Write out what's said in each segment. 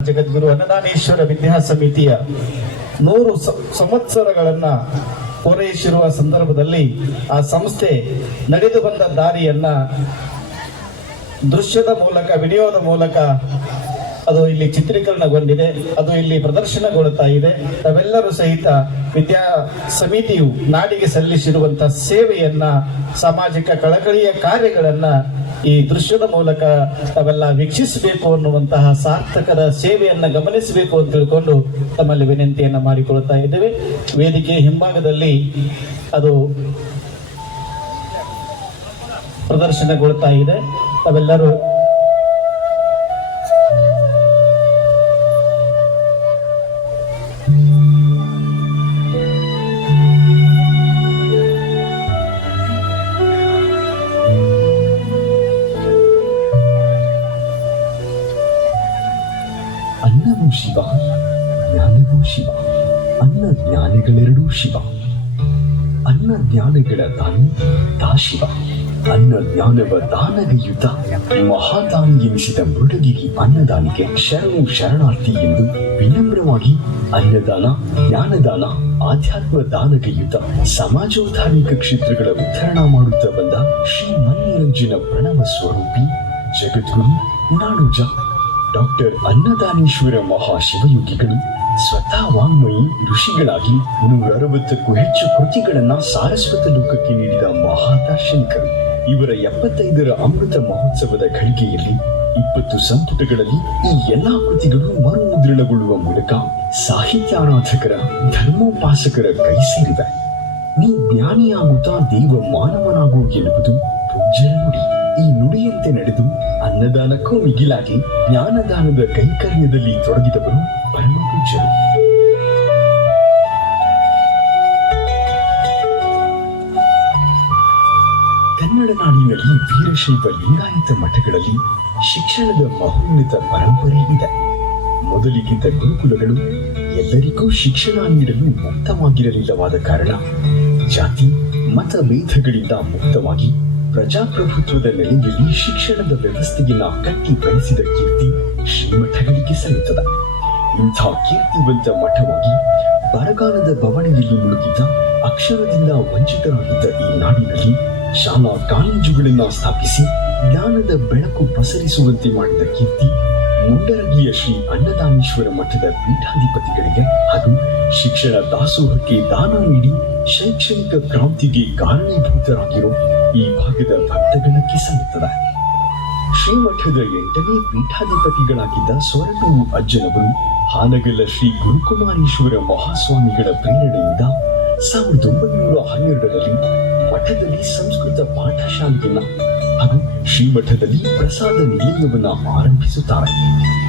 ಜಗದ್ಗುರು ಅನ್ನದಾನೇಶ್ವರ ವಿದ್ಯಾ ಸಮಿತಿಯ 100 ಸಂವತ್ಸರಗಳನ್ನ ಪೂರೈಸಿರುವ ಸಂದರ್ಭದಲ್ಲಿ ಆ ಸಂಸ್ಥೆ ನಡೆದು ಬಂದ ದಾರಿಯನ್ನ ದೃಶ್ಯದ ಮೂಲಕ, ವಿಡಿಯೋದ ಮೂಲಕ ಅದು ಇಲ್ಲಿ ಚಿತ್ರೀಕರಣಗೊಂಡಿದೆ, ಅದು ಇಲ್ಲಿ ಪ್ರದರ್ಶನಗೊಳ್ಳುತ್ತಾ ಇದೆ. ತಾವೆಲ್ಲರೂ ಸಹಿತ ವಿದ್ಯಾ ಸಮಿತಿಯು ನಾಡಿಗೆ ಸಲ್ಲಿಸಿರುವಂತಹ ಸೇವೆಯನ್ನ, ಸಾಮಾಜಿಕ ಕಳಕಳಿಯ ಕಾರ್ಯಗಳನ್ನ ಈ ದೃಶ್ಯದ ಮೂಲಕ ತಾವೆಲ್ಲ ವೀಕ್ಷಿಸಬೇಕು ಅನ್ನುವಂತಹ ಸಾರ್ಥಕದ ಸೇವೆಯನ್ನ ಗಮನಿಸಬೇಕು ಅಂತ ತಿಳ್ಕೊಂಡು ತಮ್ಮಲ್ಲಿ ವಿನಂತಿಯನ್ನ ಮಾಡಿಕೊಳ್ತಾ ಇದ್ದೇವೆ. ವೇದಿಕೆ ಹಿಂಭಾಗದಲ್ಲಿ ಅದು ಪ್ರದರ್ಶನಗೊಳ್ತಾ ಇದೆ. ತಾವೆಲ್ಲರೂ ಅನ್ನವೂ ಶಿವ, ಜ್ಞಾನವೂ ಶಿವ, ಅನ್ನ ಜ್ಞಾನಗಳೆರಡೂ ಶಿವ. ಅನ್ನ ಜ್ಞಾನಗಳ ದಾನಿ ತಾ ಶಿವ. ಅನ್ನ ಜ್ಞಾನವ ದಾನಗೈಯುತ ಮಹಾದಾನಿ ಎನಿಸಿದ ಮೃಡಗಿರಿ ಅನ್ನದಾನಿಗೆ ಶರಣು ಶರಣಾರ್ಥಿ ಎಂದು ವಿನಮ್ರವಾಗಿ ಅನ್ನದಾನ, ಜ್ಞಾನದಾನ, ಆಧ್ಯಾತ್ಮ ದಾನಗೈಯುತ ಸಮಾಜೋಧಾರ್ಮಿಕ ಕ್ಷೇತ್ರಗಳ ಉದ್ಧರಣ ಮಾಡುತ್ತಾ ಬಂದ ಶ್ರೀ ಮನ್ನಿರಂಜನ ಪ್ರಣವ ಸ್ವರೂಪಿ ಜಗದ್ಗುರು ನಾಡೋಜ ಡಾಕ್ಟರ್ ಅನ್ನದಾನೇಶ್ವರ ಮಹಾಶಿವಯೋಗಿಗಳು ಸ್ವತಃ ವಾಂಗ್ಮಯಿ ಋಷಿಗಳಾಗಿ 160ಕ್ಕೂ ಹೆಚ್ಚು ಕೃತಿಗಳನ್ನ ಸಾರಸ್ವತ ಲೋಕಕ್ಕೆ ನೀಡಿದ ಮಹಾದಾರ್ಶನಿಕರು. ಇವರ 75ರ ಅಮೃತ ಮಹೋತ್ಸವದ ಘಳಿಗೆಯಲ್ಲಿ 20 ಸಂಪುಟಗಳಲ್ಲಿ ಈ ಎಲ್ಲಾ ಕೃತಿಗಳು ಮರುಮುದ್ರಣಗೊಳ್ಳುವ ಮೂಲಕ ಸಾಹಿತ್ಯಾರಾಧಕರ, ಧರ್ಮೋಪಾಸಕರ ಕೈ ಸೇರಿವೆ. ನೀ ಜ್ಞಾನಿಯಾಗುತ್ತಾ ದೇವ ಮಾನವನಾಗು ಎನ್ನುವುದು ಪೂಜ್ಯರ ನುಡಿ. ಈ ನುಡಿಯಂತೆ ನಡೆದು ಅನ್ನದಾನಕ್ಕೂ ಮಿಗಿಲಾಗಿ ಜ್ಞಾನದಾನದ ಕೈಕರ್ಯದಲ್ಲಿ ತೊಡಗಿದವರು ಪರಮ ಪೂಜ್ಯರು. ಕನ್ನಡ ನಾಡಿನಲ್ಲಿ ವೀರಶೈವ ಲಿಂಗಾಯತ ಮಠಗಳಲ್ಲಿ ಶಿಕ್ಷಣದ ಮಹೋನ್ನತ ಪರಂಪರೆ ಇದೆ. ಮೊದಲಿಗಿದ್ದ ಗುರುಕುಲಗಳು ಎಲ್ಲರಿಗೂ ಶಿಕ್ಷಣ ನೀಡಲು ಮುಕ್ತವಾಗಿರಲಿಲ್ಲವಾದ ಕಾರಣ ಜಾತಿ ಮತ ಭೇದಗಳಿಂದ ಮುಕ್ತವಾಗಿ ಪ್ರಜಾಪ್ರಭುತ್ವದ ನೆಲೆಯಲ್ಲಿ ಶಿಕ್ಷಣದ ವ್ಯವಸ್ಥೆಯನ್ನ ಕಟ್ಟಿ ಬೆಳೆಸಿದ ಕೀರ್ತಿ ಶ್ರೀಮಠಗಳಿಗೆ ಸಲ್ಲುತ್ತದೆ. ಇಂಥ ಕೀರ್ತಿವಂತ ಮಠವಾಗಿ ಬರಗಾಲದ ಬವಣೆಯಲ್ಲಿ ಮುಳುಗಿದ್ದ, ಅಕ್ಷರದಿಂದ ವಂಚಿತರಾಗಿದ್ದ ಈ ನಾಡಿನಲ್ಲಿ ಶಾಲಾ ಕಾಲೇಜುಗಳನ್ನ ಸ್ಥಾಪಿಸಿ ಜ್ಞಾನದ ಬೆಳಕು ಪಸರಿಸುವಂತೆ ಮಾಡಿದ ಕೀರ್ತಿ ಮುಂಡರಗಿಯ ಶ್ರೀ ಅನ್ನದಾನೇಶ್ವರ ಮಠದ ಪೀಠಾಧಿಪತಿಗಳಿಗೆ ಹಾಗೂ ಶಿಕ್ಷಣ ದಾಸೋಹಕ್ಕೆ ದಾನ ನೀಡಿ ಶೈಕ್ಷಣಿಕ ಕ್ರಾಂತಿಗೆ ಕಾರಣೀಭೂತರಾಗಿರೋ ಈ ಭಾಗದ ಭಕ್ತಗಣಕ್ಕೆ ಸಲ್ಲುತ್ತದೆ. ಶ್ರೀಮಠದ 8ನೇ ಪೀಠಾಧಿಪತಿಗಳಾಗಿದ್ದ ಸ್ವರಟೂರು ಅಜ್ಜನವರು ಹಾನಗಲ್ಲ ಶ್ರೀ ಗುರುಕುಮಾರೇಶ್ವರ ಮಹಾಸ್ವಾಮಿಗಳ ಪ್ರೇರಣೆಯಿಂದ 1912ರಲ್ಲಿ ಮಠದಲ್ಲಿ ಸಂಸ್ಕೃತ ಪಾಠಶಾಲೆಯನ್ನ ಹಾಗೂ ಶ್ರೀಮಠದಲ್ಲಿ ಪ್ರಸಾದ ನಿಲಯವನ್ನ ಆರಂಭಿಸುತ್ತಾರೆ.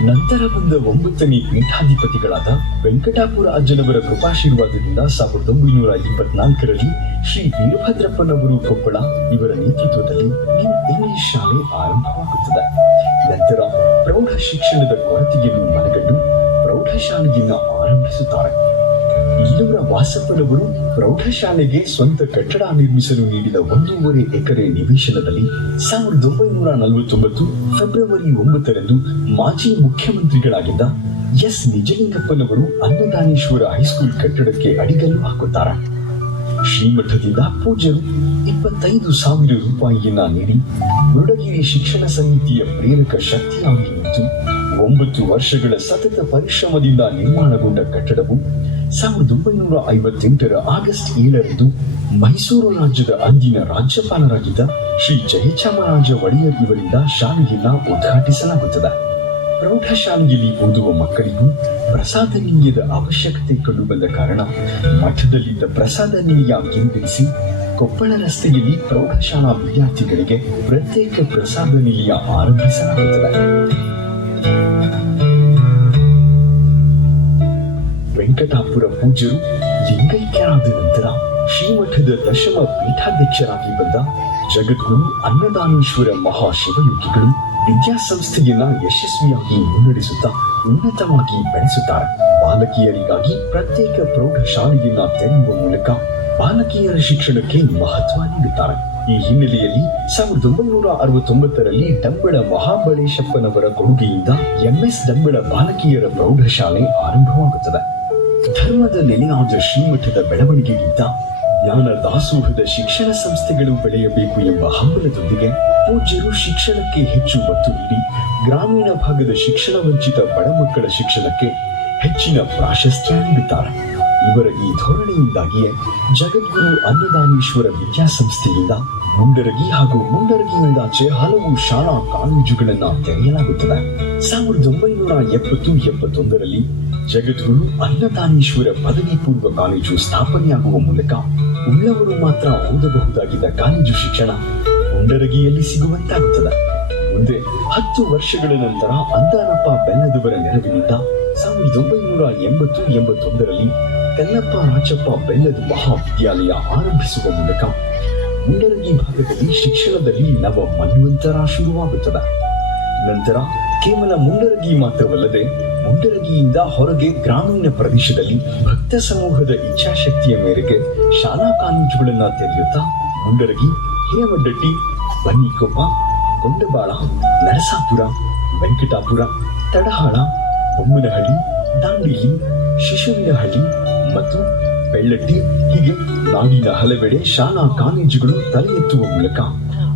ನಂತರ ಬಂದ 9ನೇ ಪೀಠಾಧಿಪತಿಗಳಾದ ವೆಂಕಟಾಪುರ ಅಜ್ಜನವರ ಕೃಪಾಶೀರ್ವಾದದಿಂದ 1924ರಲ್ಲಿ ಶ್ರೀ ವೀರಭದ್ರಪ್ಪನವರು ಕೊಪ್ಪಳ ಇವರ ನೇತೃತ್ವದಲ್ಲಿ ನ್ಯೂ ಇಂಗ್ಲಿಷ್ ಶಾಲೆ ಆರಂಭವಾಗುತ್ತದೆ. ನಂತರ ಪ್ರೌಢ ಶಿಕ್ಷಣದ ಕೊರತೆಯನ್ನು ಮನಗಂಡು ಪ್ರೌಢಶಾಲೆಯನ್ನ ಆರಂಭಿಸುತ್ತಾರೆ. ಇಲ್ಲೂರ ವಾಸಪ್ಪನವರು ಪ್ರೌಢಶಾಲೆಗೆ ಸ್ವಂತ ಕಟ್ಟಡ ನಿರ್ಮಿಸಲು ನೀಡಿದ 1.5 ಎಕರೆ ನಿವೇಶನದಲ್ಲಿ 1949 ಫೆಬ್ರವರಿ 9ರಂದು ಮಾಜಿ ಮುಖ್ಯಮಂತ್ರಿಗಳಾಗಿದ್ದ ಎಸ್ ನಿಜಲಿಂಗಪ್ಪನವರು ಅನ್ನದಾನೇಶ್ವರ ಹೈಸ್ಕೂಲ್ ಕಟ್ಟಡಕ್ಕೆ ಅಡಿಗಲ್ಲು ಹಾಕುತ್ತಾರೆ. ಶ್ರೀಮಠದಿಂದ ಪೂಜ್ಯರು 25,000 ರೂಪಾಯಿಯನ್ನ ನೀಡಿ ಮೃಡಗಿರಿ ಶಿಕ್ಷಣ ಸಮಿತಿಯ ಪ್ರೇರಕ ಶಕ್ತಿಯಾಗಿ ನಿಂತು 9 ವರ್ಷಗಳ ಸತತ ಪರಿಶ್ರಮದಿಂದ ನಿರ್ಮಾಣಗೊಂಡ ಕಟ್ಟಡವು 1958ರ ಆಗಸ್ಟ್ 7ರಂದು ಮೈಸೂರು ರಾಜ್ಯದ ಅಂದಿನ ರಾಜ್ಯಪಾಲರಾಗಿದ್ದ ಶ್ರೀ ಜಯಚಾಮರಾಜ ಒಡೆಯರ್ ಇವರಿಂದ ಶಾಲೆಯನ್ನ ಉದ್ಘಾಟಿಸಲಾಗುತ್ತದೆ. ಪ್ರೌಢಶಾಲೆಯಲ್ಲಿ ಓದುವ ಮಕ್ಕಳಿಗೂ ಪ್ರಸಾದ ನಿಲಯದ ಅವಶ್ಯಕತೆ ಕಂಡುಬಂದ ಕಾರಣ ಮಠದಲ್ಲಿದ್ದ ಪ್ರಸಾದ ನಿಲಯ ಕೇಂದ್ರಿಸಿ ಕೊಪ್ಪಳ ರಸ್ತೆಯಲ್ಲಿ ಪ್ರೌಢಶಾಲಾ ವಿದ್ಯಾರ್ಥಿಗಳಿಗೆ ಪ್ರತ್ಯೇಕ ಪ್ರಸಾದ ನಿಲಯ ಆರಂಭಿಸಲಾಗುತ್ತದೆ. ವೆಂಕಟಾಪುರ ಪೂಜ್ಯರು ಲಿಂಗೈಕ್ಯರಾದ ನಂತರ ಶ್ರೀಮಠದ 10ಮ ಪೀಠಾಧ್ಯಕ್ಷರಾಗಿ ಬಂದ ಜಗದ್ಗುರು ಅನ್ನದಾನೇಶ್ವರ ಮಹಾಶಿವಯೋಗಿಗಳು ವಿದ್ಯಾಸಂಸ್ಥೆಯನ್ನ ಯಶಸ್ವಿಯಾಗಿ ಮುನ್ನಡೆಸುತ್ತಾ ಉನ್ನತವಾಗಿ ಬೆಳೆಸುತ್ತಾರೆ. ಬಾಲಕಿಯರಿಗಾಗಿ ಪ್ರತ್ಯೇಕ ಪ್ರೌಢಶಾಲೆಯನ್ನ ತೆರೆಯುವ ಮೂಲಕ ಬಾಲಕಿಯರ ಶಿಕ್ಷಣಕ್ಕೆ ಮಹತ್ವ ನೀಡುತ್ತಾರೆ. ಈ ಹಿನ್ನೆಲೆಯಲ್ಲಿ 1969ರಲ್ಲಿ ಡಂಬಳ ಮಹಾಬಳೇಶಪ್ಪನವರ ಕೊಡುಗೆಯಿಂದ ಎಂಎಸ್ ಡಂಬಳ ಬಾಲಕಿಯರ ಪ್ರೌಢಶಾಲೆ ಆರಂಭವಾಗುತ್ತದೆ. ಧರ್ಮದ ನೆಲೆಯಾದ ಶ್ರೀಮಠದ ಬೆಳವಣಿಗೆಗಿಂತ ಜ್ಞಾನ ದಾಸೋಹದ ಶಿಕ್ಷಣ ಸಂಸ್ಥೆಗಳು ಬೆಳೆಯಬೇಕು ಎಂಬ ಹಂಬಲದೊಂದಿಗೆ ಪೂಜ್ಯರು ಶಿಕ್ಷಣಕ್ಕೆ ಹೆಚ್ಚು ಒತ್ತು ನೀಡಿ ಗ್ರಾಮೀಣ ಭಾಗದ ಶಿಕ್ಷಣ ವಂಚಿತ ಬಡ ಮಕ್ಕಳ ಶಿಕ್ಷಣಕ್ಕೆ ಹೆಚ್ಚಿನ ಪ್ರಾಶಸ್ತ್ಯ ನೀಡುತ್ತಾರೆ. ಇವರ ಈ ಧೋರಣೆಯಿಂದಾಗಿಯೇ ಜಗದ್ಗುರು ಅನ್ನದಾನೀಶ್ವರ ವಿದ್ಯಾಸಂಸ್ಥೆಯಿಂದ ಮುಂಡರಗಿ ಹಾಗೂ ಮುಂಡರಗಿಯಿಂದಾಚೆ ಹಲವು ಶಾಲಾ ಕಾಲೇಜುಗಳನ್ನು ತೆರೆಯಲಾಗುತ್ತದೆ. 1970-71ರಲ್ಲಿ ಜಗದ್ಗುರು ಅನ್ನದಾನೀಶ್ವರ ಪದವಿ ಪೂರ್ವ ಕಾಲೇಜು ಸ್ಥಾಪನೆಯಾಗುವ ಮೂಲಕ ಉಳ್ಳವರು ಮಾತ್ರ ಓದಬಹುದಾಗಿದ್ದ ಕಾಲೇಜು ಶಿಕ್ಷಣ ಮುಂಡರಗಿಯಲ್ಲಿ ಸಿಗುವಂತಾಗುತ್ತದೆ. ಮುಂದೆ 10 ವರ್ಷಗಳ ನಂತರ ಅಂದಾನಪ್ಪ ಬೆಲ್ಲದವರ ನೆರವಿನಿಂದ 1980-81ರಲ್ಲಿ ಕಲ್ಲಪ್ಪ ರಾಚಪ್ಪ ಬೆಲ್ಲದ ಮಹಾವಿದ್ಯಾಲಯ ಆರಂಭಿಸುವ ಮೂಲಕ ಮುಂಡರಗಿ ಭಾಗದಲ್ಲಿ ಶಿಕ್ಷಣದಲ್ಲಿ ನವ ಮನ್ವಂತರ ಶುರುವಾಗುತ್ತದೆ. ನಂತರ ಕೇವಲ ಮುಂಡರಗಿ ಮಾತ್ರವಲ್ಲದೆ ಮುಂಡರಗಿಯಿಂದ ಹೊರಗೆ ಗ್ರಾಮೀಣ ಪ್ರದೇಶದಲ್ಲಿ ಭಕ್ತ ಸಮೂಹದ ಇಚ್ಛಾಶಕ್ತಿಯ ಮೇರೆಗೆ ಶಾಲಾ ಕಾಲೇಜುಗಳನ್ನು ತೆರೆಯುತ್ತಾ ಮುಂಡರಗಿ, ಹಿರೇಮಡ್ಡಟ್ಟಿ, ಬನ್ನಿಕೊಪ್ಪ, ಗೊಂಡಬಾಳ, ನರಸಾಪುರ, ವೆಂಕಟಾಪುರ, ತಡಹಾಳ, ಬೊಮ್ಮನಹಳ್ಳಿ, ದಾಂಡೇಲಿ, ಶಿಶುವಿನಹಳ್ಳಿ ಮತ್ತು ಬೆಳ್ಳಟ್ಟಿ ಹೀಗೆ ನಾಡಿನ ಹಲವೆಡೆ ಶಾಲಾ ಕಾಲೇಜುಗಳು ತಲೆ ಎತ್ತುವ ಮೂಲಕ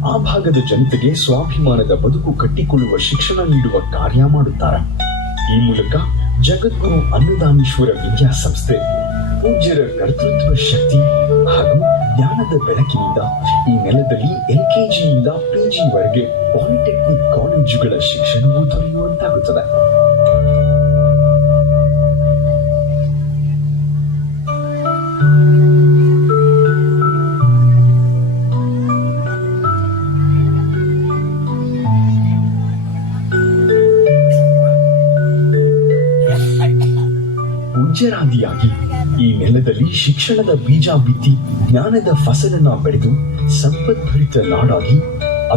ಆ ಭಾಗದ ಜನತೆಗೆ ಸ್ವಾಭಿಮಾನದ ಬದುಕು ಕಟ್ಟಿಕೊಳ್ಳುವ ಶಿಕ್ಷಣ ನೀಡುವ ಕಾರ್ಯ ಮಾಡುತ್ತಾರೆ. ಈ ಮೂಲಕ ಜಗದ್ಗುರು ಅನ್ನದಾನೀಶ್ವರ ವಿದ್ಯಾಸಂಸ್ಥೆ ಪೂಜ್ಯರ ಕರ್ತೃತ್ವ ಶಕ್ತಿ ಹಾಗೂ ಜ್ಞಾನದ ಬೆಳಕಿನಿಂದ ಈ ನೆಲದಲ್ಲಿ LKGಯಿಂದ PGವರೆಗೆ ಪಾಲಿಟೆಕ್ನಿಕ್ ಕಾಲೇಜುಗಳ ಶಿಕ್ಷಣವೂ ದೊರೆಯುವಂತಾಗುತ್ತದೆ. ಪೂಜ್ಯರಾದಿಯಾಗಿ ಈ ನೆಲದಲ್ಲಿ ಶಿಕ್ಷಣದ ಬೀಜ ಬಿತ್ತಿ ಜ್ಞಾನದ ಫಸಲನ್ನ ಬೆಳೆದು ಸಂಪದ್ಭರಿತ ನಾಡಾಗಿ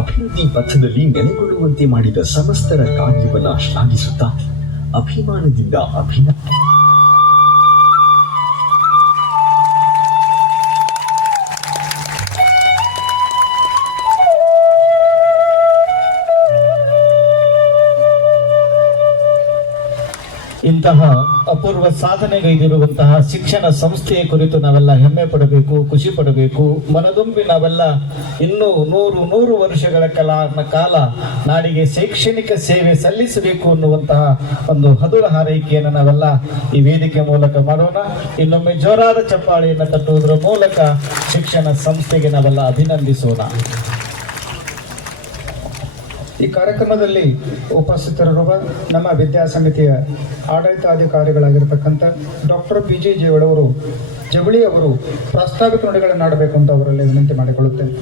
ಅಭಿವೃದ್ಧಿ ಪಥದಲ್ಲಿ ನೆಲೆಗೊಳ್ಳುವಂತೆ ಮಾಡಿದ ಸಮಸ್ತರ ಕಾರ್ಯವನ್ನ ಶ್ಲಾಘಿಸುತ್ತಾ ಅಭಿಮಾನದಿಂದ ಇಂತಹ ಅಪೂರ್ವ ಸಾಧನೆಗೈದಿರುವಂತಹ ಶಿಕ್ಷಣ ಸಂಸ್ಥೆಯ ಕುರಿತು ನಾವೆಲ್ಲ ಹೆಮ್ಮೆ ಪಡಬೇಕು, ಖುಷಿ ಪಡಬೇಕು. ಮನದುಂಬಿ ನಾವೆಲ್ಲ ಇನ್ನೂ 100 ವರ್ಷಗಳ ಕಾಲ ನಾಡಿಗೆ ಶೈಕ್ಷಣಿಕ ಸೇವೆ ಸಲ್ಲಿಸಬೇಕು ಅನ್ನುವಂತಹ ಒಂದು ಹದುರ ಹಾರೈಕೆಯನ್ನು ನಾವೆಲ್ಲ ಈ ವೇದಿಕೆ ಮೂಲಕ ಮಾಡೋಣ. ಇನ್ನೊಮ್ಮೆ ಜೋರಾದ ಚಪ್ಪಾಳೆಯನ್ನು ತಟ್ಟುವುದರ ಮೂಲಕ ಶಿಕ್ಷಣ ಸಂಸ್ಥೆಗೆ ನಾವೆಲ್ಲ ಅಭಿನಂದಿಸೋಣ. ಈ ಕಾರ್ಯಕ್ರಮದಲ್ಲಿ ಉಪಸ್ಥಿತರಿರುವ ನಮ್ಮ ವಿದ್ಯಾಸಮಿತಿಯ ಆಡಳಿತಾಧಿಕಾರಿಗಳಾಗಿರ್ತಕ್ಕಂಥ ಡಾಕ್ಟರ್ PJ ಜವಳಿ ಅವರು ಪ್ರಾಸ್ತಾವಿಕ ನುಡಿಗಳನ್ನು ಆಡಬೇಕು ಅಂತ ಅವರಲ್ಲಿ ವಿನಂತಿ ಮಾಡಿಕೊಳ್ಳುತ್ತೇನೆ.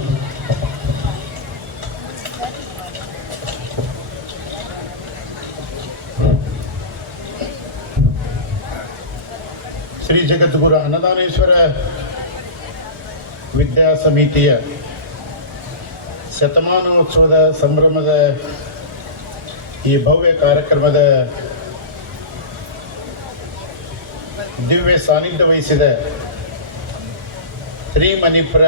ಶ್ರೀ ಜಗದ್ಗುರು ಅನ್ನದಾನೇಶ್ವರ ವಿದ್ಯಾಸಮಿತಿಯ ಶತಮಾನೋತ್ಸವದ ಸಂಭ್ರಮದ ಈ ಭವ್ಯ ಕಾರ್ಯಕ್ರಮದ ದಿವ್ಯ ಸಾನ್ನಿಧ್ಯ ವಹಿಸಿದ ಶ್ರೀಮಣಿಪುರ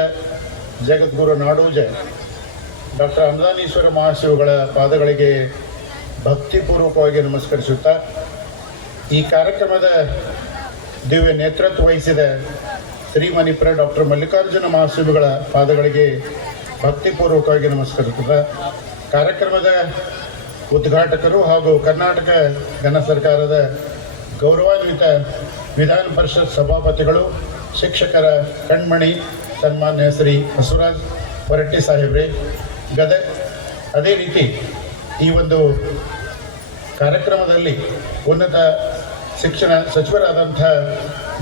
ಜಗದ್ಗುರು ನಾಡೋಜ ಡಾಕ್ಟರ್ ಅನ್ನದಾನೀಶ್ವರ ಮಹಾಶಿವಗಳ ಪಾದಗಳಿಗೆ ಭಕ್ತಿಪೂರ್ವಕವಾಗಿ ನಮಸ್ಕರಿಸುತ್ತಾ ಈ ಕಾರ್ಯಕ್ರಮದ ದಿವ್ಯ ನೇತೃತ್ವ ವಹಿಸಿದ ಶ್ರೀಮಣಿಪುರ ಡಾಕ್ಟರ್ ಮಲ್ಲಿಕಾರ್ಜುನ ಮಹಾಶಿವಗಳ ಪಾದಗಳಿಗೆ ಭಕ್ತಿಪೂರ್ವಕವಾಗಿ ನಮಸ್ಕರಿಸುತ್ತಾ ಕಾರ್ಯಕ್ರಮದ ಉದ್ಘಾಟಕರು ಹಾಗೂ ಕರ್ನಾಟಕ ಘನ ಸರ್ಕಾರದ ಗೌರವಾನ್ವಿತ ವಿಧಾನ ಪರಿಷತ್ ಸಭಾಪತಿಗಳು, ಶಿಕ್ಷಕರ ಕಣ್ಮಣಿ ಸನ್ಮಾನ್ಯ ಶ್ರೀ ಬಸವರಾಜ್ ಹೊರಟ್ಟಿ ಸಾಹೇಬ್ರೆ ಗದಗ, ಅದೇ ರೀತಿ ಈ ಒಂದು ಕಾರ್ಯಕ್ರಮದಲ್ಲಿ ಉನ್ನತ ಶಿಕ್ಷಣ ಸಚಿವರಾದಂಥ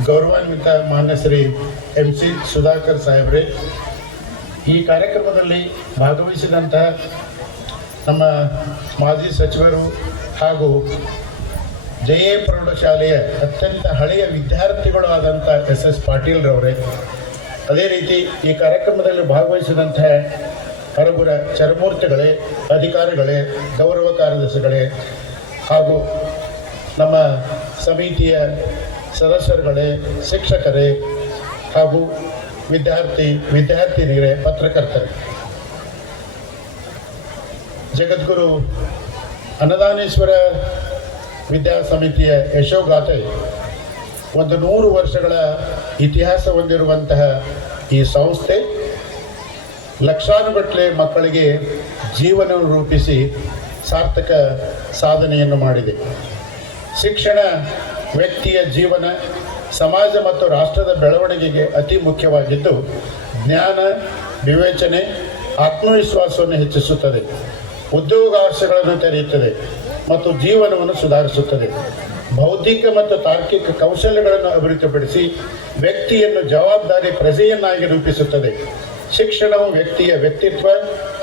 ಗೌರವಾನ್ವಿತ ಮಾನ್ಯ ಶ್ರೀ MC ಸುಧಾಕರ್ ಸಾಹೇಬ್ರೆ, ಈ ಕಾರ್ಯಕ್ರಮದಲ್ಲಿ ಭಾಗವಹಿಸಿದಂತಹ ನಮ್ಮ ಮಾಜಿ ಸಚಿವರು ಹಾಗೂ JA ಪ್ರೌಢಶಾಲೆಯ ಅತ್ಯಂತ ಹಳೆಯ ವಿದ್ಯಾರ್ಥಿಗಳು ಆದಂಥ SS ಪಾಟೀಲ್ರವರೇ, ಅದೇ ರೀತಿ ಈ ಕಾರ್ಯಕ್ರಮದಲ್ಲಿ ಭಾಗವಹಿಸಿದಂತಹ ಹರಗುರ ಚರಮೂರ್ತಿಗಳೇ, ಅಧಿಕಾರಿಗಳೇ, ಗೌರವ ಕಾರ್ಯದರ್ಶಿಗಳೇ ಹಾಗೂ ನಮ್ಮ ಸಮಿತಿಯ ಸದಸ್ಯರುಗಳೇ, ಶಿಕ್ಷಕರೇ ಹಾಗೂ ವಿದ್ಯಾರ್ಥಿನಿಯರೇ, ಪತ್ರಕರ್ತರೇ, ಜಗದ್ಗುರು ಅನ್ನದಾನೇಶ್ವರ ವಿದ್ಯಾ ಸಮಿತಿಯ ಯಶೋಗಾಥೆ ಒಂದು 100 ವರ್ಷಗಳ ಇತಿಹಾಸ ಹೊಂದಿರುವಂತಹ ಈ ಸಂಸ್ಥೆ ಲಕ್ಷಾನುಗಟ್ಟಲೆ ಮಕ್ಕಳಿಗೆ ಜೀವನ ರೂಪಿಸಿ ಸಾರ್ಥಕ ಸಾಧನೆಯನ್ನು ಮಾಡಿದೆ. ಶಿಕ್ಷಣ ವ್ಯಕ್ತಿಯ ಜೀವನ, ಸಮಾಜ ಮತ್ತು ರಾಷ್ಟ್ರದ ಬೆಳವಣಿಗೆಗೆ ಅತಿ ಮುಖ್ಯವಾಗಿದ್ದು ಜ್ಞಾನ, ವಿವೇಚನೆ, ಆತ್ಮವಿಶ್ವಾಸವನ್ನು ಹೆಚ್ಚಿಸುತ್ತದೆ, ಉದ್ಯೋಗಾವಕಾಶಗಳನ್ನು ತೆರೆಯುತ್ತದೆ ಮತ್ತು ಜೀವನವನ್ನು ಸುಧಾರಿಸುತ್ತದೆ. ಬೌದ್ಧಿಕ ಮತ್ತು ತಾರ್ಕಿಕ ಕೌಶಲ್ಯಗಳನ್ನು ಅಭಿವೃದ್ಧಿಪಡಿಸಿ ವ್ಯಕ್ತಿಯನ್ನು ಜವಾಬ್ದಾರಿ ಪ್ರಜೆಯನ್ನಾಗಿ ರೂಪಿಸುತ್ತದೆ. ಶಿಕ್ಷಣವು ವ್ಯಕ್ತಿಯ ವ್ಯಕ್ತಿತ್ವ,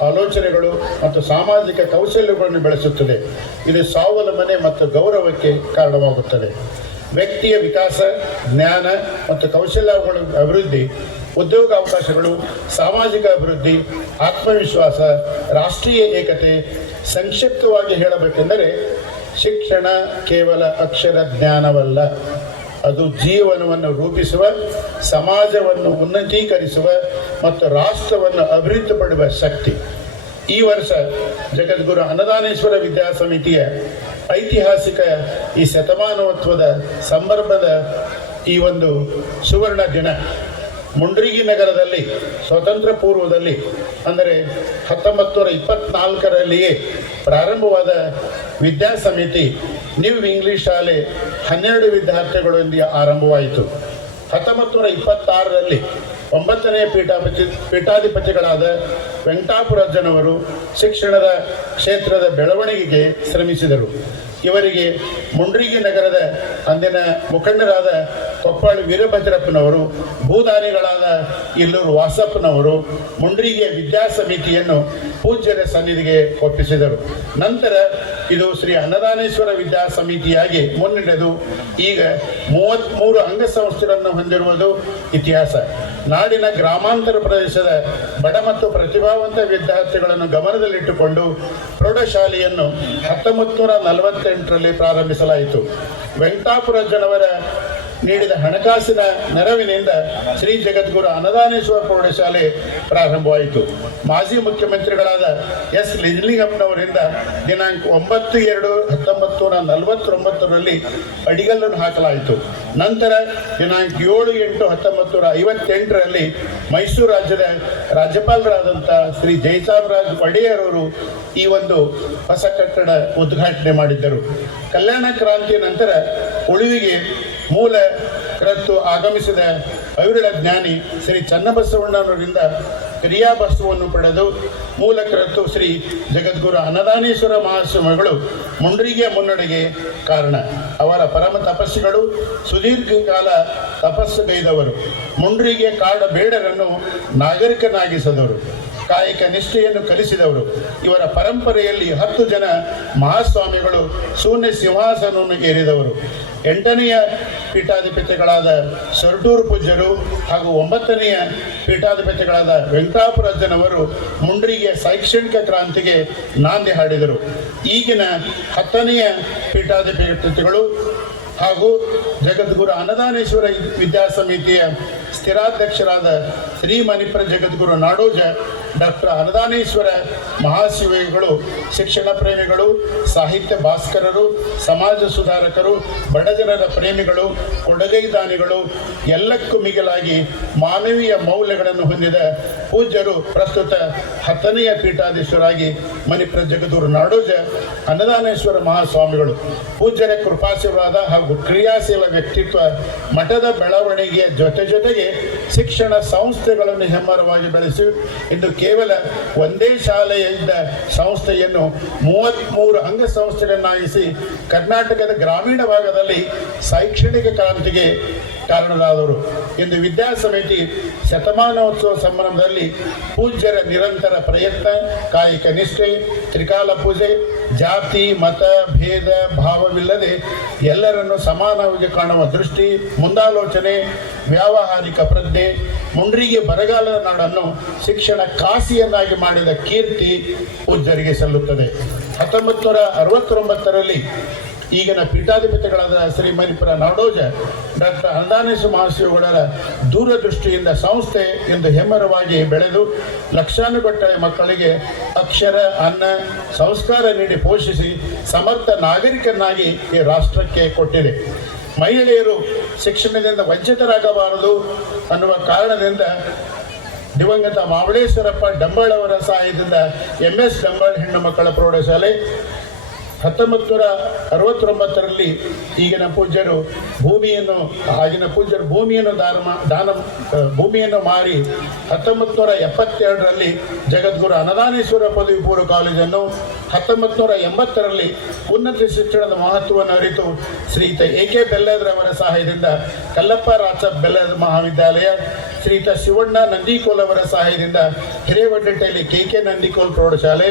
ಆಲೋಚನೆಗಳು ಮತ್ತು ಸಾಮಾಜಿಕ ಕೌಶಲ್ಯಗಳನ್ನು ಬೆಳೆಸುತ್ತದೆ. ಇದು ಸ್ವಾವಲಂಬನೆ ಮತ್ತು ಗೌರವಕ್ಕೆ ಕಾರಣವಾಗುತ್ತದೆ. ವ್ಯಕ್ತಿಯ ವಿಕಾಸ, ಜ್ಞಾನ ಮತ್ತು ಕೌಶಲ್ಯಗಳ ಅಭಿವೃದ್ಧಿ, ಉದ್ಯೋಗಾವಕಾಶಗಳು, ಸಾಮಾಜಿಕ ಅಭಿವೃದ್ಧಿ, ಆತ್ಮವಿಶ್ವಾಸ, ರಾಷ್ಟ್ರೀಯ ಏಕತೆ. ಸಂಕ್ಷಿಪ್ತವಾಗಿ ಹೇಳಬೇಕೆಂದರೆ ಶಿಕ್ಷಣ ಕೇವಲ ಅಕ್ಷರ ಜ್ಞಾನವಲ್ಲ, ಅದು ಜೀವನವನ್ನು ರೂಪಿಸುವ, ಸಮಾಜವನ್ನು ಉನ್ನತೀಕರಿಸುವ ಮತ್ತು ರಾಷ್ಟ್ರವನ್ನು ಅಭಿವೃದ್ಧಿಪಡುವ ಶಕ್ತಿ. ಈ ವರ್ಷ ಜಗದ್ಗುರು ಅನ್ನದಾನೇಶ್ವರ ವಿದ್ಯಾ ಸಮಿತಿಯ ಐತಿಹಾಸಿಕ ಈ ಶತಮಾನೋತ್ಸವದ ಸಂದರ್ಭದ ಈ ಒಂದು ಸುವರ್ಣ ದಿನ ಮುಂಡ್ರಿಗಿ ನಗರದಲ್ಲಿ ಸ್ವಾತಂತ್ರ್ಯ ಪೂರ್ವದಲ್ಲಿ ಅಂದರೆ 1924ರಲ್ಲಿಯೇ ಪ್ರಾರಂಭವಾದ ವಿದ್ಯಾ ಸಮಿತಿ ನ್ಯೂ ಇಂಗ್ಲಿಷ್ ಶಾಲೆ 12 ವಿದ್ಯಾರ್ಥಿಗಳೊಂದಿಗೆ ಆರಂಭವಾಯಿತು. 1926ರಲ್ಲಿ 9ನೇ ಪೀಠಾಧಿಪತಿಗಳಾದ ವೆಂಕಟಾಪುರಜ್ಜನವರು ಶಿಕ್ಷಣದ ಕ್ಷೇತ್ರದ ಬೆಳವಣಿಗೆಗೆ ಶ್ರಮಿಸಿದರು. ಇವರಿಗೆ ಮುಂಡ್ರಿಗಿ ನಗರದ ಅಂದಿನ ಮುಖಂಡರಾದ ಕೊಪ್ಪಾಳಿ ವೀರಭದ್ರಪ್ಪನವರು, ಭೂದಾನಿಗಳಾದ ಇಲ್ಲೂರು ವಾಸಪ್ಪನವರು ಮುಂಡ್ರಿಗಿಯ ವಿದ್ಯಾ ಸಮಿತಿಯನ್ನು ಪೂಜ್ಯರ ಸನ್ನಿಧಿಗೆ ಒಪ್ಪಿಸಿದರು. ನಂತರ ಇದು ಶ್ರೀ ಅನ್ನದಾನೇಶ್ವರ ವಿದ್ಯಾ ಸಮಿತಿಯಾಗಿ ಮುನ್ನಡೆದು ಈಗ 33 ಅಂಗಸಂಸ್ಥೆಗಳನ್ನು ಹೊಂದಿರುವುದು ಇತಿಹಾಸ. ನಾಡಿನ ಗ್ರಾಮಾಂತರ ಪ್ರದೇಶದ ಬಡ ಮತ್ತು ಪ್ರತಿಭಾವಂತ ವಿದ್ಯಾರ್ಥಿಗಳನ್ನು ಗಮನದಲ್ಲಿಟ್ಟುಕೊಂಡು ಪ್ರೌಢಶಾಲೆಯನ್ನು 1948ರಲ್ಲಿ ಪ್ರಾರಂಭಿಸಲಾಯಿತು. ವೆಂಕಟಾಪುರಜ್ಜನವರ ನೀಡಿದ ಹಣಕಾಸಿನ ನೆರವಿನಿಂದ ಶ್ರೀ ಜಗದ್ಗುರು ಅನ್ನದಾನೇಶ್ವರ ಪ್ರೌಢಶಾಲೆ ಪ್ರಾರಂಭವಾಯಿತು. ಮಾಜಿ ಮುಖ್ಯಮಂತ್ರಿಗಳಾದ ಎಸ್ ಲಿಂಗಪ್ಪನವರಿಂದ ದಿನಾಂಕ 9/2/1949ರಲ್ಲಿ ಅಡಿಗಲ್ಲನ್ನು ಹಾಕಲಾಯಿತು. ನಂತರ ದಿನಾಂಕ 7/8/1958ರಲ್ಲಿ ಮೈಸೂರು ರಾಜ್ಯದ ರಾಜ್ಯಪಾಲರಾದಂಥ ಶ್ರೀ ಜಯಚಾಮರಾಜ ಒಡೆಯರ್ ಅವರು ಈ ಒಂದು ಹೊಸ ಕಟ್ಟಡ ಉದ್ಘಾಟನೆ ಮಾಡಿದ್ದರು. ಕಲ್ಯಾಣ ಕ್ರಾಂತಿಯ ನಂತರ ಉಳುವಿಗೆ ಮೂಲ ಕರತ್ತು ಆಗಮಿಸಿದ ಅವಿರಳ ಜ್ಞಾನಿ ಶ್ರೀ ಚನ್ನಬಸವಣ್ಣನವರಿಂದ ಕ್ರಿಯಾಬಸವನ್ನು ಪಡೆದು ಮೂಲ ಕರತ್ತು ಶ್ರೀ ಜಗದ್ಗುರು ಅನ್ನದಾನೇಶ್ವರ ಮಹಾಸ್ವಾಮಿಗಳು ಮುಂಡ್ರಿಗಿಯ ಮುನ್ನಡೆಗೆ ಕಾರಣ. ಅವರ ಪರಮ ತಪಸ್ಸಿಗಳು ಸುದೀರ್ಘಕಾಲ ತಪಸ್ಸುಗೈದವರು. ಮುಂಡ್ರಿಗಿಯ ಕಾಡ ಬೇಡರನ್ನು ನಾಗರಿಕನಾಗಿಸಿದವರು, ಕಾಯಕ ನಿಷ್ಠೆಯನ್ನು ಕಲಿಸಿದವರು. ಇವರ ಪರಂಪರೆಯಲ್ಲಿ 10 ಜನ ಮಹಾಸ್ವಾಮಿಗಳು ಶೂನ್ಯ ಸಿಂಹಾಸನವನ್ನು ಏರಿದವರು. 8ನೆಯ ಪೀಠಾಧಿಪತಿಗಳಾದ ಸೊರಟೂರು ಪೂಜ್ಯರು ಹಾಗೂ 9ನೆಯ ಪೀಠಾಧಿಪತಿಗಳಾದ ವೆಂಕಟಾಪುರಜ್ಜನವರು ಮುಂಡ್ರಿಗಿಯ ಶೈಕ್ಷಣಿಕ ಕ್ರಾಂತಿಗೆ ನಾಂದಿ ಹಾಡಿದರು. ಈಗಿನ 10ನೆಯ ಪೀಠಾಧಿಪತಿಗಳು ಹಾಗೂ ಜಗದ್ಗುರು ಅನ್ನದಾನೇಶ್ವರ ವಿದ್ಯಾ ಸಮಿತಿಯ ಸ್ಥಿರಾಧ್ಯಕ್ಷರಾದ ಶ್ರೀ ಮಣಿಪುರ ಜಗದ್ಗುರು ನಾಡೋಜ ಡಾಕ್ಟರ್ ಅನ್ನದಾನೇಶ್ವರ ಮಹಾಶಿವಗಳು ಶಿಕ್ಷಣ ಪ್ರೇಮಿಗಳು, ಸಾಹಿತ್ಯ ಭಾಸ್ಕರರು, ಸಮಾಜ ಸುಧಾರಕರು, ಬಡಜನರ ಪ್ರೇಮಿಗಳು, ಕೊಡುಗೈದಾನಿಗಳು, ಎಲ್ಲಕ್ಕೂ ಮಿಗಿಲಾಗಿ ಮಾನವೀಯ ಮೌಲ್ಯಗಳನ್ನು ಹೊಂದಿದ ಪೂಜ್ಯರು ಪ್ರಸ್ತುತ 10ನೆಯ ಪೀಠಾಧೀಶರಾಗಿ ಮಣಿಪುರ ಜಗದ್ಗುರು ನಾಡೋಜ ಅನ್ನದಾನೇಶ್ವರ ಮಹಾಸ್ವಾಮಿಗಳು. ಪೂಜ್ಯರ ಕೃಪಾಶೀರ್ವಾದ ಹಾಗೂ ಕ್ರಿಯಾಶೀಲ ವ್ಯಕ್ತಿತ್ವ ಮಠದ ಬೆಳವಣಿಗೆಯ ಜೊತೆಗೆ ಶಿಕ್ಷಣ ಸಂಸ್ಥೆಗಳನ್ನು ಹೆಮ್ಮರವಾಗಿ ಬೆಳೆಸಿ ಇಂದು ಕೇವಲ ಒಂದೇ ಶಾಲೆಯ ಇದ್ದ ಸಂಸ್ಥೆಯನ್ನು 33 ಅಂಗಸಂಸ್ಥೆಗಳನ್ನಾಗಿಸಿ ಕರ್ನಾಟಕದ ಗ್ರಾಮೀಣ ಭಾಗದಲ್ಲಿ ಶೈಕ್ಷಣಿಕ ಕ್ರಾಂತಿಗೆ ಕಾರಣರಾದವರು. ಇಂದು ವಿದ್ಯಾ ಸಮಿತಿ ಶತಮಾನೋತ್ಸವ ಸಂಭ್ರಮದಲ್ಲಿ ಪೂಜ್ಯರ ನಿರಂತರ ಪ್ರಯತ್ನ, ಕಾಯಕ ನಿಷ್ಠೆ, ತ್ರಿಕಾಲ ಪೂಜೆ, ಜಾತಿ ಮತ ಭೇದ ಭಾವವಿಲ್ಲದೆ ಎಲ್ಲರನ್ನು ಸಮಾನವಾಗಿ ಕಾಣುವ ದೃಷ್ಟಿ, ಮುಂದಾಲೋಚನೆ, ವ್ಯಾವಹಾರಿಕ ಪ್ರಜ್ಞೆ, ಮುಂಡ್ರಿಗೆ ಬರಗಾಲದ ನಾಡನ್ನು ಶಿಕ್ಷಣ ಕಾಶಿಯನ್ನಾಗಿ ಮಾಡಿದ ಕೀರ್ತಿ ಪೂಜ್ಯರಿಗೆ ಸಲ್ಲುತ್ತದೆ. 1969ರಲ್ಲಿ ಈಗಿನ ಪೀಠಾಧಿಪತಿಗಳಾದ ಶ್ರೀ ಮಣಿಪುರ ನಾಡೋಜ ಡಾಕ್ಟರ್ ಅನ್ನದಾನೇಶ ಮಹಾಶಿವಗೌಡರ ದೂರದೃಷ್ಟಿಯಿಂದ ಸಂಸ್ಥೆ ಎಂದು ಹೆಮ್ಮರವಾಗಿ ಬೆಳೆದು ಲಕ್ಷಾನುಗಟ್ಟಲೆ ಮಕ್ಕಳಿಗೆ ಅಕ್ಷರ ಅನ್ನ ಸಂಸ್ಕಾರ ನೀಡಿ ಪೋಷಿಸಿ ಸಮರ್ಥ ನಾಗರಿಕನಾಗಿ ಈ ರಾಷ್ಟ್ರಕ್ಕೆ ಕೊಟ್ಟಿದೆ. ಮಹಿಳೆಯರು ಶಿಕ್ಷಣದಿಂದ ವಂಚಿತರಾಗಬಾರದು ಅನ್ನುವ ಕಾರಣದಿಂದ ದಿವಂಗತ ಮಾವಳೇಶ್ವರಪ್ಪ ಡಂಬಾಳ್ ಅವರ ಸಹಾಯದಿಂದ MS ಡಂಬಾಳ್ ಹೆಣ್ಣು ಮಕ್ಕಳ ಪ್ರೌಢಶಾಲೆ 1969ರಲ್ಲಿ ಈಗಿನ ಪೂಜ್ಯರು ಭೂಮಿಯನ್ನು ಮಾರಿ 1972ರಲ್ಲಿ ಜಗದ್ಗುರು ಅನ್ನದಾನೇಶ್ವರ ಪದವಿ ಪೂರ್ವ ಕಾಲೇಜನ್ನು 1980ರಲ್ಲಿ ಉನ್ನತ ಶಿಕ್ಷಣದ ಮಹತ್ವವನ್ನು ಅರಿತು ಶ್ರೀಯುತ AK ಬೆಲ್ಲದ್ರವರ ಸಹಾಯದಿಂದ ಕಲ್ಲಪ್ಪ ರಾಚ ಬೆಲ್ಲದ ಮಹಾವಿದ್ಯಾಲಯ, ಶ್ರೀಯುತ ಶಿವಣ್ಣ ನಂದಿಕೋಲ್ ಅವರ ಸಹಾಯದಿಂದ ಹಿರೇವಡ್ಡೆಟ್ಟೆಯಲ್ಲಿ KK ನಂದಿಕೋಲ್ ಪ್ರೌಢಶಾಲೆ,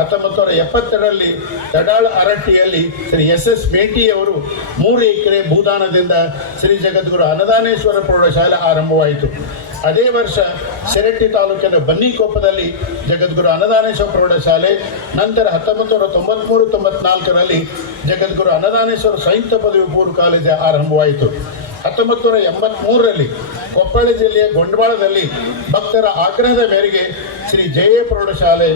1972ರಲ್ಲಿ ತಡಾಳ್ ಅರಟ್ಟಿಯಲ್ಲಿ ಶ್ರೀ SS ಮೇಟಿ ಅವರು 3 ಎಕರೆ ಭೂದಾನದಿಂದ ಶ್ರೀ ಜಗದ್ಗುರು ಅನ್ನದಾನೇಶ್ವರ ಪ್ರೌಢಶಾಲೆ ಆರಂಭವಾಯಿತು. ಅದೇ ವರ್ಷ ಶಿರಟ್ಟಿ ತಾಲೂಕಿನ ಬನ್ನಿಕೊಪ್ಪದಲ್ಲಿ ಜಗದ್ಗುರು ಅನ್ನದಾನೇಶ್ವರ ಪ್ರೌಢಶಾಲೆ, ನಂತರ 1993-94ರಲ್ಲಿ ಜಗದ್ಗುರು ಅನ್ನದಾನೇಶ್ವರ ಸಂಯುಕ್ತ ಪದವಿ ಪೂರ್ವ ಕಾಲೇಜು ಆರಂಭವಾಯಿತು. 1983ರಲ್ಲಿ ಕೊಪ್ಪಳ ಜಿಲ್ಲೆಯ ಗೊಂಡವಾಳದಲ್ಲಿ ಭಕ್ತರ ಆಗ್ರಹದ ಮೇರೆಗೆ ಶ್ರೀ ಜಯ ಪ್ರೌಢಶಾಲೆ,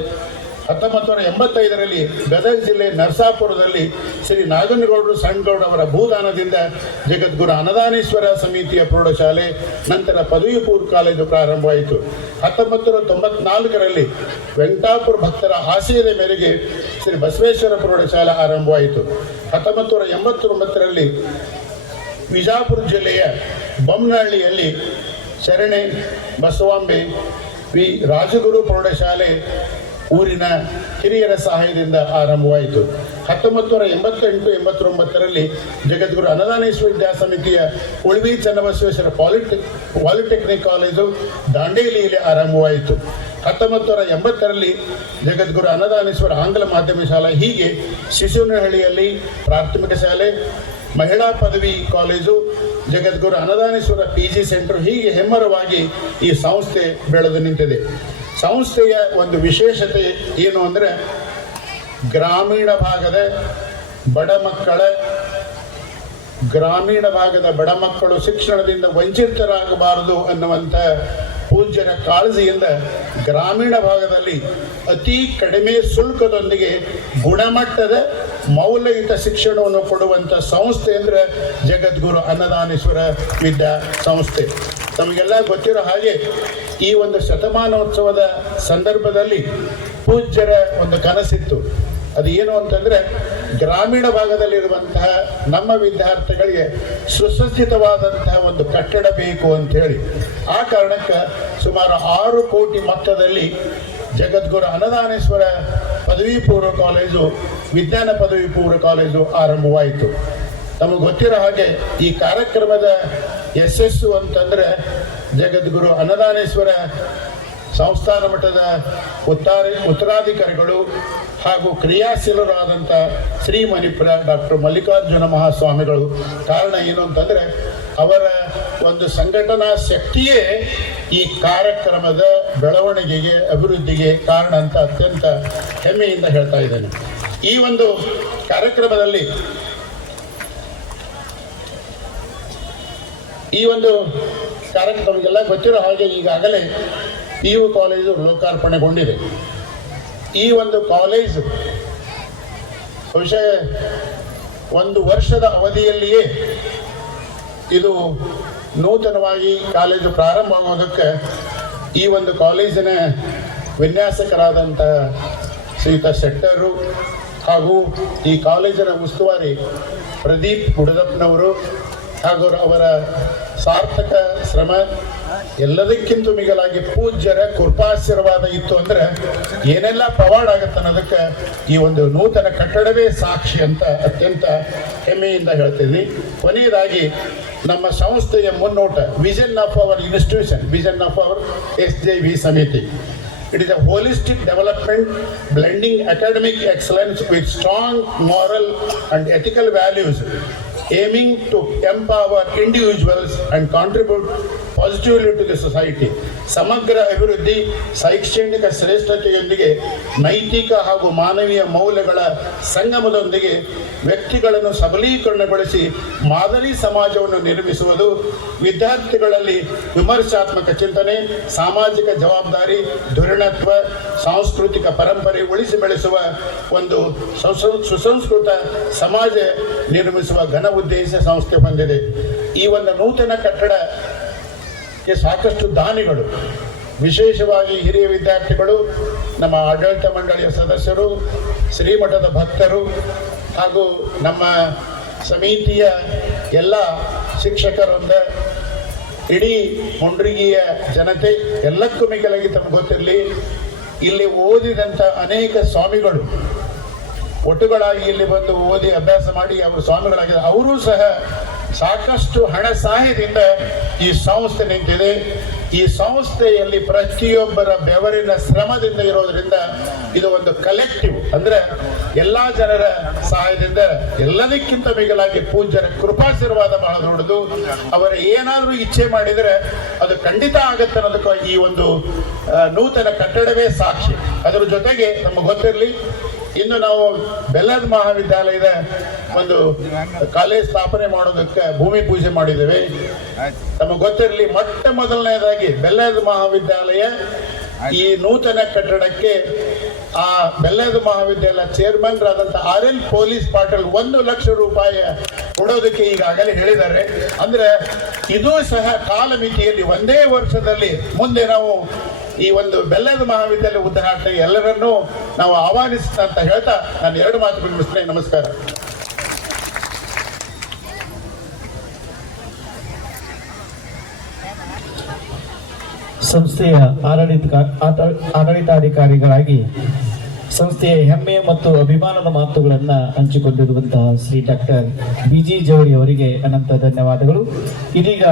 1985ರಲ್ಲಿ ಗದಗ ಜಿಲ್ಲೆ ನರಸಾಪುರದಲ್ಲಿ ಶ್ರೀ ನಾಗನಗೌಡರು ಸಣ್ಣಗೌಡ ಅವರ ಭೂದಾನದಿಂದ ಜಗದ್ಗುರು ಅನ್ನದಾನೇಶ್ವರ ಸಮಿತಿಯ ಪ್ರೌಢಶಾಲೆ, ನಂತರ ಪದವಿ ಪೂರ್ವ ಕಾಲೇಜು ಪ್ರಾರಂಭವಾಯಿತು. 1994ರಲ್ಲಿ ವೆಂಕಟಾಪುರ ಭಕ್ತರ ಆಶಯದ ಮೇರೆಗೆ ಶ್ರೀ ಬಸವೇಶ್ವರ ಪ್ರೌಢಶಾಲೆ ಆರಂಭವಾಯಿತು. 1989ರಲ್ಲಿ ವಿಜಾಪುರ ಜಿಲ್ಲೆಯ ಬೊಮ್ಮನಹಳ್ಳಿಯಲ್ಲಿ ಶರಣೆ ಬಸವಾಂಬೆ ವಿ ರಾಜಗುರು ಪ್ರೌಢಶಾಲೆ ಊರಿನ ಹಿರಿಯರ ಸಹಾಯದಿಂದ ಆರಂಭವಾಯಿತು. 1988-89ರಲ್ಲಿ ಜಗದ್ಗುರು ಅನ್ನದಾನೇಶ್ವರ ವಿದ್ಯಾಸಮಿತಿಯ ಉಳ್ವಿ ಚನ್ನಬಸವೇಶ್ವರ ಪಾಲಿಟೆಕ್ನಿಕ್ ಕಾಲೇಜು ದಾಂಡೇಲಿಯಲ್ಲಿ ಆರಂಭವಾಯಿತು. 1980ರಲ್ಲಿ ಜಗದ್ಗುರು ಅನ್ನದಾನೇಶ್ವರ ಆಂಗ್ಲ ಮಾಧ್ಯಮ ಶಾಲೆ, ಹೀಗೆ ಶಿಶುನಹಳ್ಳಿಯಲ್ಲಿ ಪ್ರಾಥಮಿಕ ಶಾಲೆ, ಮಹಿಳಾ ಪದವಿ ಕಾಲೇಜು, ಜಗದ್ಗುರು ಅನ್ನದಾನೇಶ್ವರ PG ಸೆಂಟರ್, ಹೀಗೆ ಹೆಮ್ಮರವಾಗಿ ಈ ಸಂಸ್ಥೆ ಬೆಳೆದು ನಿಂತಿದೆ. ಸಂಸ್ಥೆಯ ಒಂದು ವಿಶೇಷತೆ ಏನು ಅಂದರೆ ಗ್ರಾಮೀಣ ಭಾಗದ ಬಡ ಮಕ್ಕಳು ಶಿಕ್ಷಣದಿಂದ ವಂಚಿತರಾಗಬಾರದು ಅನ್ನುವಂಥ ಪೂಜ್ಯರ ಕಾಳಜಿಯಿಂದ ಗ್ರಾಮೀಣ ಭಾಗದಲ್ಲಿ ಅತಿ ಕಡಿಮೆ ಶುಲ್ಕದೊಂದಿಗೆ ಗುಣಮಟ್ಟದ ಮೌಲ್ಯಯುತ ಶಿಕ್ಷಣವನ್ನು ಕೊಡುವಂಥ ಸಂಸ್ಥೆ ಅಂದರೆ ಜಗದ್ಗುರು ಅನ್ನದಾನೇಶ್ವರ ವಿದ್ಯಾ ಸಂಸ್ಥೆ. ತಮಗೆಲ್ಲ ಗೊತ್ತಿರೋ ಹಾಗೆ ಈ ಒಂದು ಶತಮಾನೋತ್ಸವದ ಸಂದರ್ಭದಲ್ಲಿ ಪೂಜ್ಯರ ಒಂದು ಕನಸಿತ್ತು. ಅದು ಏನು ಅಂತಂದರೆ ಗ್ರಾಮೀಣ ಭಾಗದಲ್ಲಿರುವಂತಹ ನಮ್ಮ ವಿದ್ಯಾರ್ಥಿಗಳಿಗೆ ಸುಸಜ್ಜಿತವಾದಂತಹ ಒಂದು ಕಟ್ಟಡ ಬೇಕು ಅಂಥೇಳಿ, ಆ ಕಾರಣಕ್ಕೆ ಸುಮಾರು 6 ಕೋಟಿ ಮೊತ್ತದಲ್ಲಿ ಜಗದ್ಗುರು ಅನ್ನದಾನೇಶ್ವರ ಪದವಿ ಪೂರ್ವ ಕಾಲೇಜು, ವಿಜ್ಞಾನ ಪದವಿ ಪೂರ್ವ ಕಾಲೇಜು ಆರಂಭವಾಯಿತು. ನಮಗೆ ಗೊತ್ತಿರೋ ಹಾಗೆ ಈ ಕಾರ್ಯಕ್ರಮದ ಯಶಸ್ಸು ಅಂತಂದರೆ ಜಗದ್ಗುರು ಅನ್ನದಾನೇಶ್ವರ ಸಂಸ್ಥಾನ ಮಟ್ಟದ ಉತ್ತರಾಧಿಕಾರಿಗಳು ಹಾಗೂ ಕ್ರಿಯಾಶೀಲರಾದಂಥ ಶ್ರೀ ಮಣಿಪುರ ಡಾಕ್ಟರ್ ಮಲ್ಲಿಕಾರ್ಜುನ ಮಹಾಸ್ವಾಮಿಗಳು. ಕಾರಣ ಏನು ಅಂತಂದರೆ ಅವರ ಒಂದು ಸಂಘಟನಾ ಶಕ್ತಿಯೇ ಈ ಕಾರ್ಯಕ್ರಮದ ಬೆಳವಣಿಗೆಗೆ, ಅಭಿವೃದ್ಧಿಗೆ ಕಾರಣ ಅಂತ ಅತ್ಯಂತ ಹೆಮ್ಮೆಯಿಂದ ಹೇಳ್ತಾ ಇದ್ದೇನೆ. ಈ ಒಂದು ಕಾರ್ಯಕ್ರಮದಲ್ಲಿ ನಮಗೆಲ್ಲ ಗೊತ್ತಿರೋ ಹಾಗೆ ಈಗಾಗಲೇ PU ಕಾಲೇಜು ಲೋಕಾರ್ಪಣೆಗೊಂಡಿದೆ. ಈ ಒಂದು ಕಾಲೇಜು ಬಹುಶಃ 1 ವರ್ಷದ ಅವಧಿಯಲ್ಲಿಯೇ ಇದು ನೂತನವಾಗಿ ಕಾಲೇಜು ಪ್ರಾರಂಭ ಆಗೋದಕ್ಕೆ ಈ ಒಂದು ಕಾಲೇಜಿನ ವಿನ್ಯಾಸಕರಾದಂಥ ಶ್ರೀಯುತ ಶೆಟ್ಟರು ಹಾಗೂ ಈ ಕಾಲೇಜಿನ ಉಸ್ತುವಾರಿ ಪ್ರದೀಪ್ ಗುಡದಪ್ಪನವರು ಹಾಗೂ ಅವರ ಸಾರ್ಥಕ ಶ್ರಮ, ಎಲ್ಲದಕ್ಕಿಂತ ಮಿಗಿಲಾಗಿ ಪೂಜ್ಯರ ಕೃಪಾಶೀರ್ವಾದ ಇತ್ತು ಅಂದರೆ ಏನೆಲ್ಲ ಪವಾಡ ಆಗುತ್ತೆ ಅನ್ನೋದಕ್ಕೆ ಈ ಒಂದು ನೂತನ ಕಟ್ಟಡವೇ ಸಾಕ್ಷಿ ಅಂತ ಅತ್ಯಂತ ಹೆಮ್ಮೆಯಿಂದ ಹೇಳ್ತೀನಿ. ಕೊನೆಯದಾಗಿ ನಮ್ಮ ಸಂಸ್ಥೆಯ ಮುನ್ನೋಟ, vision of our institution, vision of our SJV ಸಮಿತಿ. It is a holistic development blending academic excellence with strong moral and ethical values, aiming to empower individuals and contribute positively to the society. ಸಮಗ್ರ ಅಭಿವೃದ್ಧಿ ಶೈಕ್ಷಣಿಕ ಶ್ರೇಷ್ಠತೆಯೊಂದಿಗೆ ನೈತಿಕ ಹಾಗೂ ಮಾನವೀಯ ಮೌಲ್ಯಗಳ ಸಂಗಮದೊಂದಿಗೆ ವ್ಯಕ್ತಿಗಳನ್ನು ಸಬಲೀಕರಣಗೊಳಿಸಿ ಮಾದರಿ ಸಮಾಜವನ್ನು ನಿರ್ಮಿಸುವುದು, ವಿದ್ಯಾರ್ಥಿಗಳಲ್ಲಿ ವಿಮರ್ಶಾತ್ಮಕ ಚಿಂತನೆ, ಸಾಮಾಜಿಕ ಜವಾಬ್ದಾರಿ, ಧುರೀಣತ್ವ, ಸಾಂಸ್ಕೃತಿಕ ಪರಂಪರೆ ಉಳಿಸಿ ಬೆಳೆಸುವ ಒಂದು ಸುಸಂಸ್ಕೃತ ಸಮಾಜ ನಿರ್ಮಿಸುವ ಘನ ಉದ್ದೇಶ ಸಂಸ್ಥೆ ಹೊಂದಿದೆ. ಈ ಒಂದು ನೂತನ ಕಟ್ಟಡಕ್ಕೆ ಸಾಕಷ್ಟು ದಾನಿಗಳು, ವಿಶೇಷವಾಗಿ ಹಿರಿಯ ವಿದ್ಯಾರ್ಥಿಗಳು, ನಮ್ಮ ಆಡಳಿತ ಮಂಡಳಿಯ ಸದಸ್ಯರು, ಶ್ರೀಮಠದ ಭಕ್ತರು ಹಾಗೂ ನಮ್ಮ ಸಮಿತಿಯ ಎಲ್ಲ ಶಿಕ್ಷಕರೊಂದ ಇಡೀ ಮುಂಡ್ರಿಗಿಯ ಜನತೆ, ಎಲ್ಲಕ್ಕೂ ಮಿಗಿಲಾಗಿ ತಮಗೆ ಗೊತ್ತಿರಲಿ, ಇಲ್ಲಿ ಓದಿದಂಥ ಅನೇಕ ಸ್ವಾಮಿಗಳು ಒಟ್ಟುಗಳಾಗಿ ಇಲ್ಲಿ ಬಂದು ಓದಿ ಅಭ್ಯಾಸ ಮಾಡಿ ಅವರು ಸ್ವಾಮಿಗಳಾಗಿದ್ದಾರೆ. ಅವರೂ ಸಹ ಸಾಕಷ್ಟು ಹಣ ಸಹಾಯದಿಂದ ಈ ಸಂಸ್ಥೆ ನಿಂತಿದೆ. ಈ ಸಂಸ್ಥೆಯಲ್ಲಿ ಪ್ರತಿಯೊಬ್ಬರ ಬೆವರಿನ ಶ್ರಮದಿಂದ ಇರೋದ್ರಿಂದ ಇದು ಒಂದು ಕಲೆಕ್ಟಿವ್, ಅಂದ್ರೆ ಎಲ್ಲಾ ಜನರ ಸಹಾಯದಿಂದ, ಎಲ್ಲದಕ್ಕಿಂತ ಮಿಗಿಲಾಗಿ ಪೂಜ್ಯರ ಕೃಪಾಶೀರ್ವಾದ ಬಹಳ ದೊಡ್ಡದು. ಅವರ ಏನಾದರೂ ಇಚ್ಛೆ ಮಾಡಿದರೆ ಅದು ಖಂಡಿತ ಆಗತ್ತೆ ಅನ್ನೋದಕ್ಕೆ ಈ ಒಂದು ನೂತನ ಕಟ್ಟಡವೇ ಸಾಕ್ಷಿ. ಅದರ ಜೊತೆಗೆ ನಮಗೆ ಗೊತ್ತಿರಲಿ, ಇನ್ನು ನಾವು ಬೆಲ್ಲದ ಮಹಾವಿದ್ಯಾಲಯದ ಒಂದು ಕಾಲೇಜ್ ಸ್ಥಾಪನೆ ಮಾಡೋದಕ್ಕೆ ಭೂಮಿ ಪೂಜೆ ಮಾಡಿದ್ದೇವೆ. ನಮಗೆ ಗೊತ್ತಿರಲಿ, ಮೊಟ್ಟ ಮೊದಲನೇದಾಗಿ ಬೆಲ್ಲದ ಮಹಾವಿದ್ಯಾಲಯ ಈ ನೂತನ ಕಟ್ಟಡಕ್ಕೆ ಆ ಬೆಲ್ಲದ ಮಹಾವಿದ್ಯಾಲಯ ಚೇರ್ಮನ್ ಆದಂಥ RL ಪೊಲೀಸ್ ಪಾಟೀಲ್ 1 ಲಕ್ಷ ರೂಪಾಯಿ ಕೊಡೋದಕ್ಕೆ ಈಗಾಗಲೇ ಹೇಳಿದ್ದಾರೆ. ಅಂದ್ರೆ ಇದು ಸಹ ಕಾಲಮಿತಿಯಲ್ಲಿ ಒಂದೇ ವರ್ಷದಲ್ಲಿ ಮುಂದೆ ನಾವು ಈ ಒಂದು ಬೆಲ್ಲದ ಮಹಾವಿದ್ಯಾಲಯ ಉದ್ಘಾಟನೆ ಎಲ್ಲರನ್ನೂ ನಾವು ಆಹ್ವಾನಿಸ್ತಾ ಅಂತ ಹೇಳ್ತಾ ನಾನು 2 ಮಾತು ಮುಗಿಸ್ತೇನೆ. ನಮಸ್ಕಾರ. ಸಂಸ್ಥೆಯ ಆಡಳಿತಾಧಿಕಾರಿಗಳಾಗಿ ಸಂಸ್ಥೆಯ ಹೆಮ್ಮೆ ಮತ್ತು ಅಭಿಮಾನದ ಮಾತುಗಳನ್ನು ಹಂಚಿಕೊಂಡಿರುವಂತಹ ಶ್ರೀ ಡಾಕ್ಟರ್ BG ಜವಳಿ ಅವರಿಗೆ ಅನಂತ ಧನ್ಯವಾದಗಳು. ಇದೀಗ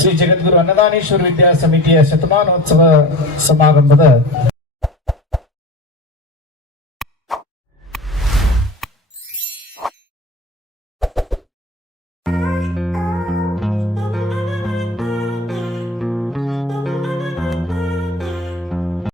ಶ್ರೀ ಜಗದ್ಗುರು ಅನ್ನದಾನೇಶ್ವರ ವಿದ್ಯಾ ಸಮಿತಿಯ ಶತಮಾನೋತ್ಸವ ಸಮಾರಂಭದ